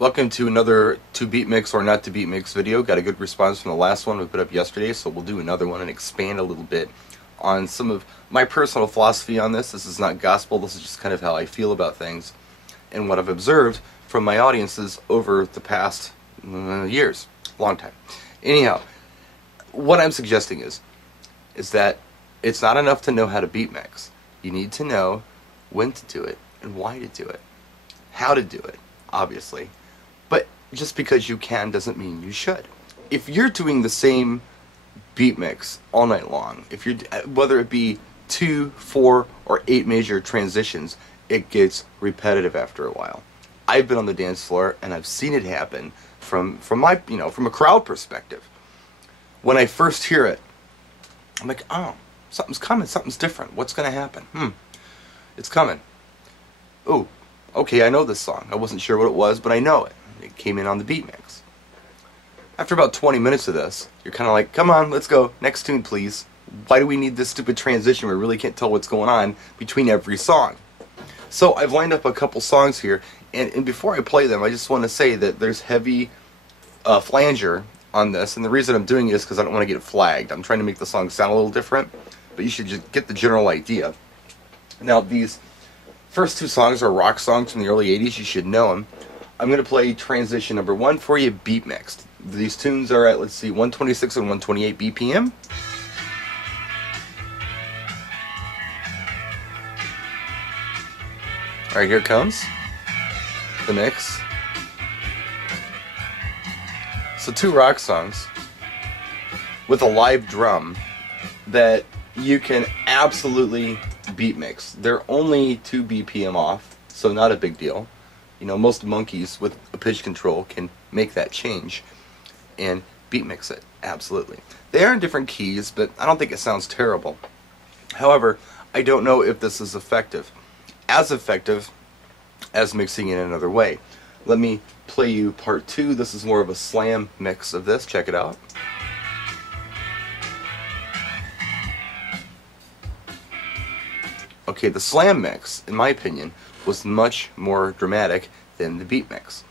Welcome to another to Beatmix or not to Beatmix video. Got a good response from the last one we put up yesterday, so we'll do another one and expand a little bit on some of my personal philosophy on this. This is not gospel, this is just kind of how I feel about things and what I've observed from my audiences over the past years. Long time. Anyhow, what I'm suggesting is that it's not enough to know how to beatmix. You need to know when to do it and why to do it. How to do it, obviously. But just because you can doesn't mean you should. If you're doing the same beat mix all night long, if you're, whether it be 2, 4, or 8 major transitions, it gets repetitive after a while. I've been on the dance floor and I've seen it happen from my, from a crowd perspective. When I first hear it, I'm like, oh, something's coming, something's different. What's going to happen? It's coming. Oh, okay, I know this song. I wasn't sure what it was, but I know it. It came in on the beat mix. After about 20 minutes of this, you're kind of like, come on, let's go. Next tune, please. Why do we need this stupid transition where we really can't tell what's going on between every song? So I've lined up a couple songs here, and before I play them, I just want to say that there's heavy flanger on this, and the reason I'm doing it is because I don't want to get flagged. I'm trying to make the song sound a little different, but you should just get the general idea. Now, these first 2 songs are rock songs from the early 80s. You should know them. I'm going to play transition number 1 for you, beat mixed. These tunes are at, let's see, 126 and 128 BPM. Alright, here it comes. The mix. So 2 rock songs with a live drum that you can absolutely beat mix. They're only 2 BPM off, so not a big deal. Most monkeys with a pitch control can make that change and beat mix it, absolutely. They are in different keys, but I don't think it sounds terrible. However, I don't know if this is effective as mixing in another way. Let me play you part 2. This is more of a slam mix of this. Check it out. Okay, the slam mix, in my opinion, was much more dramatic than the beat mix.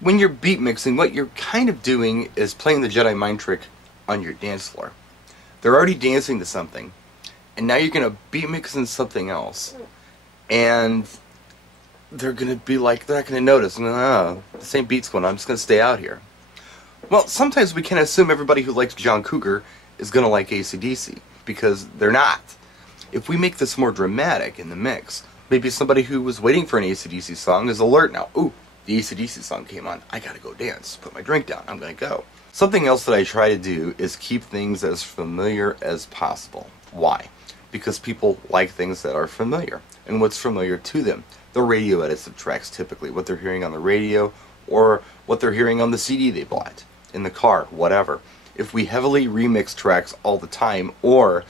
When you're beat mixing, what you're kind of doing is playing the Jedi mind trick on your dance floor. They're already dancing to something, and now you're going to beat mix in something else, and they're going to be like, they're not going to notice. The same beat's going on, I'm just going to stay out here. Well, sometimes we can assume everybody who likes John Cougar is going to like AC/DC, because they're not. If we make this more dramatic in the mix, maybe somebody who was waiting for an AC/DC song is alert now. Ooh, the AC/DC song came on. I gotta go dance. Put my drink down. I'm gonna go. Something else that I try to do is keep things as familiar as possible. Why? Because people like things that are familiar. And what's familiar to them? The radio edits of tracks, typically. What they're hearing on the radio, or what they're hearing on the CD they bought, in the car, whatever. If we heavily remix tracks all the time, or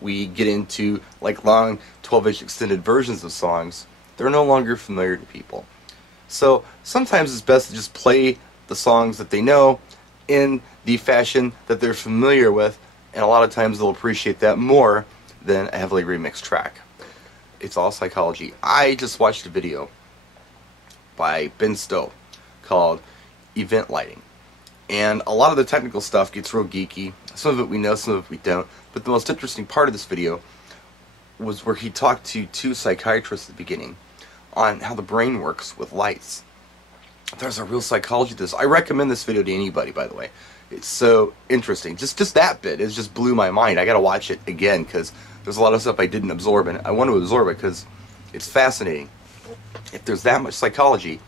we get into like long 12-inch extended versions of songs, they're no longer familiar to people. So sometimes it's best to just play the songs that they know in the fashion that they're familiar with, and a lot of times they'll appreciate that more than a heavily remixed track. It's all psychology. I just watched a video by Ben Stowe called Event Lighting. And a lot of the technical stuff gets real geeky. Some of it we know, some of it we don't. But the most interesting part of this video was where he talked to 2 psychiatrists at the beginning on how the brain works with lights. There's a real psychology to this. I recommend this video to anybody, by the way. It's so interesting. Just that bit, it just blew my mind. I gotta watch it again because there's a lot of stuff I didn't absorb, and I want to absorb it because it's fascinating. If there's that much psychology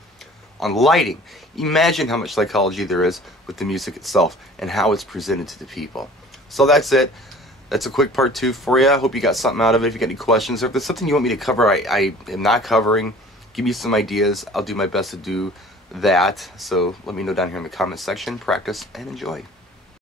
on lighting, imagine how much psychology there is with the music itself and how it's presented to the people. So that's it. That's a quick part 2 for you. I hope you got something out of it. If you got any questions, or if there's something you want me to cover I am not covering, give me some ideas. I'll do my best to do that. So let me know down here in the comment section. Practice and enjoy.